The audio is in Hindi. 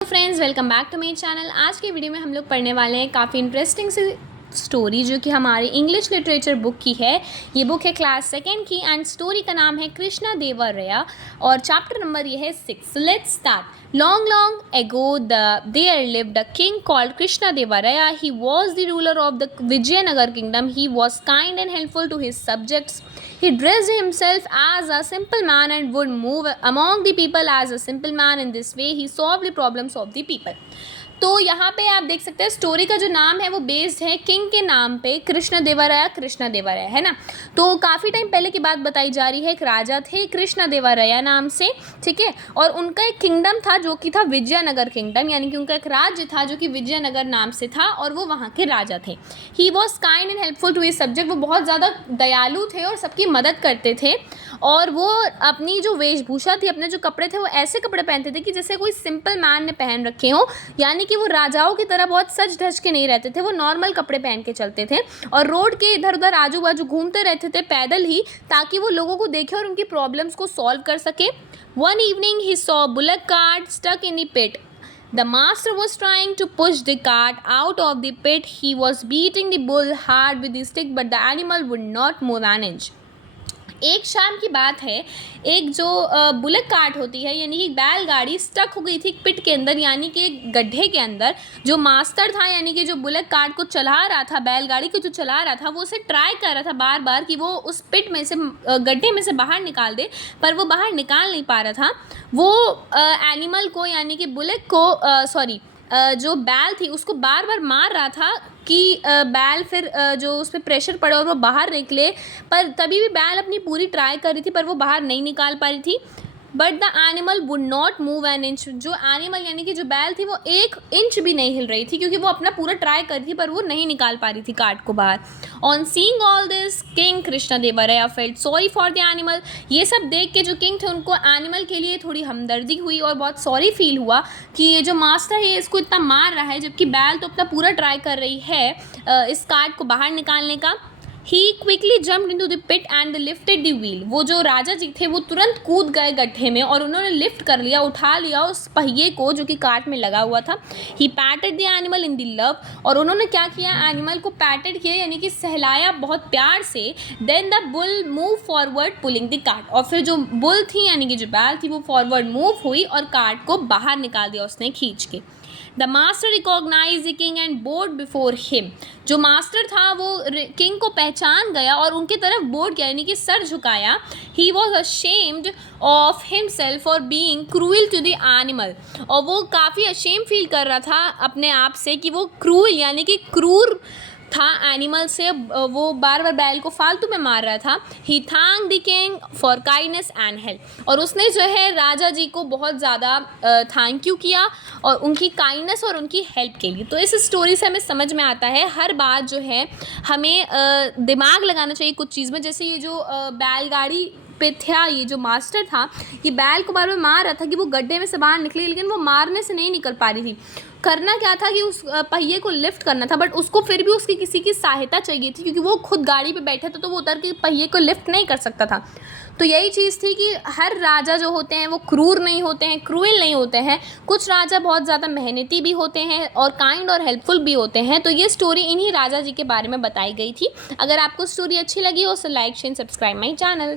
Friends, welcome back to my channel. आज के वीडियो में हम लोग पढ़ने वाले हैं काफ़ी इंटरेस्टिंग सी स्टोरी जो कि हमारी इंग्लिश लिटरेचर बुक की है। ये बुक है क्लास सेकेंड की एंड स्टोरी का नाम है कृष्णा देवराया और चैप्टर नंबर ये है 6। Let's start. Long ago, there lived a king called Krishna Devaraya. He was the ruler of the Vijayanagar kingdom. He was kind and helpful to his subjects. He dressed himself as a simple man and would move among the people as a simple man. In this way, he solved the problems of the people. तो यहाँ पे आप देख सकते हैं स्टोरी का जो नाम है वो बेस्ड है किंग के नाम पे, कृष्ण देवराया है ना। तो काफ़ी टाइम पहले की बात बताई जा रही है। एक राजा थे कृष्ण देवराया नाम से, ठीक है, और उनका एक किंगडम था जो कि था विजयनगर किंगडम, यानी कि उनका एक राज्य था जो कि विजयनगर नाम से था और वो वहाँ के राजा थे। He was kind and helpful to his subject. वो बहुत ज़्यादा दयालु थे और सबकी मदद करते थे और वो अपनी जो वेशभूषा थी, अपने जो कपड़े थे, वो ऐसे कपड़े पहनते थे कि जैसे कोई सिंपल मैन ने पहन रखे हों, यानी कि वो राजाओं की तरह बहुत सज धज के नहीं रहते थे। वो नॉर्मल कपड़े पहन के चलते थे और रोड के इधर उधर आजू बाजू घूमते रहते थे पैदल ही, ताकि वो लोगों को देखे और उनकी प्रॉब्लम्स को सॉल्व कर सके। One evening he saw bullock cart stuck in the pit. The master was trying to push the cart out of the pit. He was beating the bull hard with the stick, but the animal would not move an inch. एक शाम की बात है, एक जो बुलेट कार्ट होती है यानी कि बैलगाड़ी स्टक हो गई थी पिट के अंदर, यानी कि एक गड्ढे के अंदर। जो मास्टर था यानी कि जो बुलेट कार्ट को चला रहा था, बैलगाड़ी को जो चला रहा था, वो उसे ट्राई कर रहा था बार बार कि वो उस पिट में से, गड्ढे में से बाहर निकाल दे, पर वो बाहर निकाल नहीं पा रहा था। वो एनिमल को यानी कि बुलेट को जो बैल थी उसको बार बार मार रहा था कि बैल फिर जो उस पर प्रेशर पड़े और वो बाहर निकले, पर तभी भी बैल अपनी पूरी ट्राई कर रही थी पर वो बाहर नहीं निकाल पा रही थी। But the animal would not move an inch. जो एनिमल यानी कि जो बैल थी वो 1 इंच भी नहीं हिल रही थी, क्योंकि वो अपना पूरा ट्राई कर रही थी पर वो नहीं निकाल पा रही थी कार्ट को बाहर। On seeing all this king Krishna Devaraya felt sorry for the animal. ये सब देख के जो किंग थे उनको एनिमल के लिए थोड़ी हमदर्दी हुई और बहुत सॉरी फील हुआ कि ये जो मास्टर है इसको इतना मार रहा है, जबकि बैल तो अपना पूरा ट्राई कर रही है इस कार्ट को बाहर निकालने का। He quickly jumped into the pit and lifted the wheel. वो जो राजा जी थे वो तुरंत कूद गए गड्ढे में और उन्होंने लिफ्ट कर लिया, उठा लिया उस पहिए को जो कि कार्ट में लगा हुआ था। He patted the animal in the love. और उन्होंने क्या किया, एनिमल को पैटेड किया यानी कि सहलाया बहुत प्यार से। Then the bull moved forward pulling the cart. और फिर जो बुल थी यानी कि जो बैल थी वो फॉरवर्ड मूव हुई और कार्ट को बाहर निकाल दिया उसने खींच के। The master recognized the king and bowed before him. जो मास्टर था वो किंग को पहचान गया और उनकी तरफ बोड किया यानी कि sir झुकाया। He was ashamed of himself for being cruel to the animal. और वो काफ़ी अशेम फील कर रहा था अपने आप से कि वो क्रूल यानी कि क्रूर था एनिमल से, वो बार बार बैल को फालतू में मार रहा था। He thank the king for kindness and help. और उसने जो है राजा जी को बहुत ज़्यादा थैंक यू किया और उनकी काइंडनेस और उनकी हेल्प के लिए। तो इस स्टोरी से हमें समझ में आता है हर बात जो है हमें दिमाग लगाना चाहिए कुछ चीज़ में। जैसे ये जो बैलगाड़ी पे था, ये जो मास्टर था ये बैल को बार बार मार रहा था कि वो गड्ढे में से बाहर निकले, लेकिन वो मारने से नहीं निकल पा रही थी। करना क्या था कि उस पहिए को लिफ्ट करना था, बट उसको फिर भी उसकी किसी की सहायता चाहिए थी, क्योंकि वो खुद गाड़ी पे बैठा था तो वो उतर के पहिए को लिफ्ट नहीं कर सकता था। तो यही चीज़ थी कि हर राजा जो होते हैं वो क्रूर नहीं होते हैं, क्रूएल नहीं होते हैं। कुछ राजा बहुत ज़्यादा मेहनती भी होते हैं और काइंड और हेल्पफुल भी होते हैं। तो ये स्टोरी इन्हीं राजा जी के बारे में बताई गई थी। अगर आपको स्टोरी अच्छी लगी हो तो like share subscribe my channel.